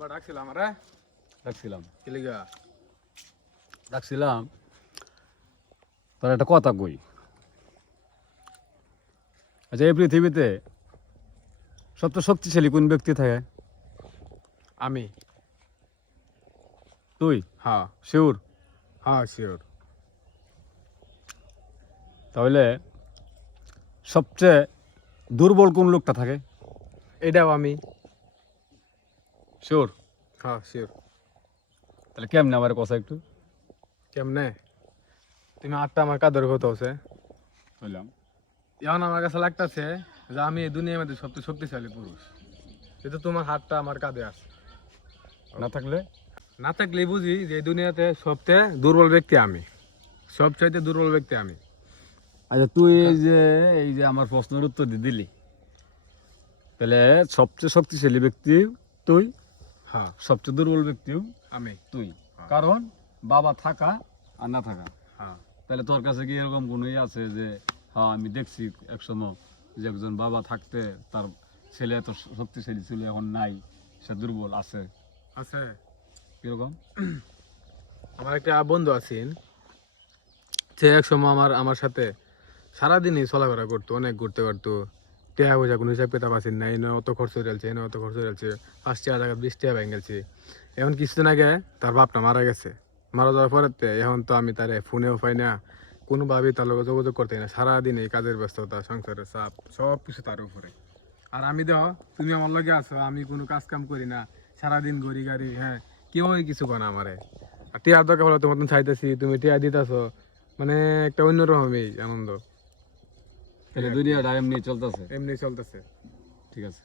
আবার ডাকছিলাম রে ডাকছিলাম কিলিগা ডাকছিলাম তার একটা কথা কই। আচ্ছা, এই পৃথিবীতে সবচেয়ে শক্তিশালী কোন ব্যক্তি থাকে? আমি তুই? হ্যাঁ শিওর? হ্যাঁ শিওর। তাহলে সবচেয়ে দুর্বল কোন লোকটা থাকে? এটাও আমি। শিওর? হ্যাঁ শিওর। তাহলে কেমনে আমার কথা একটু কেমনে? তুমি আটটা আমার কাদের কথা আছে বললাম। এখন আমার কাছে লাগতেছে যে আমি এই দুনিয়ার মধ্যে সবচেয়ে শক্তিশালী পুরুষ, কিন্তু তোমার হাতটা আমার কাঁধে আছে। না থাকলে? না থাকলে বুঝি যে এই দুনিয়াতে সবচেয়ে দুর্বল ব্যক্তি আমি, সবচাইতে দুর্বল ব্যক্তি আমি। আচ্ছা, তুই এই যে আমার প্রশ্নের উত্তর দিয়ে দিলি, তাহলে সবচেয়ে শক্তিশালী ব্যক্তি তুই, হ্যাঁ সবচেয়ে দুর্বল ব্যক্তিও আমি। তুই। কারণ বাবা থাকা আর না থাকা। হ্যাঁ তাহলে তোর কাছে কি এরকম কোনো আছে যে হ্যাঁ আমি দেখছি একসময় যে একজন বাবা থাকতে তার ছেলে এত শক্তিশালী ছিল, এখন নাই, সে দুর্বল আছে? আছে। কিরকম? আমার একটা বন্ধু আছেন, সে এক সময় আমার সাথে সারাদিনই চলাফেরা করতো, অনেক ঘুরতে পারতো। টেহা পয়সা কোনো হিসাব কিতাব আছেন না, এনে অত খরচ হয়ে গেছে, এনে অত খরচ হয়ে গেছে, 5 টাকা টাকা 20 টাকা ভেঙে গেছে। এখন কিছুদিন আগে তার বাপটা মারা গেছে। মারা যাওয়ার পরে এখন তো আমি তারে ফোনেও পাই না, কোনোভাবেই তার লগে যোগাযোগ করতে না। সারাদিন এই কাজের ব্যস্ততা, সংসারের চাপ, সব কিছু তার উপরে। আর আমি দেখো তুমি আমার লগে আছো, আমি কোনো কাজ কাম করি না, সারাদিন গড়ি গাড়ি, হ্যাঁ কেউই কিছু করে না আমারে। আর টিয়ার দরকার হলে তোমার চাইতেছি, তুমি টিয়া দিতেছো, মানে একটা অন্যরকমই আনন্দ। তাহলে দুনিয়াটা এমনি চলতেছে? এমনি চলতেছে। ঠিক আছে।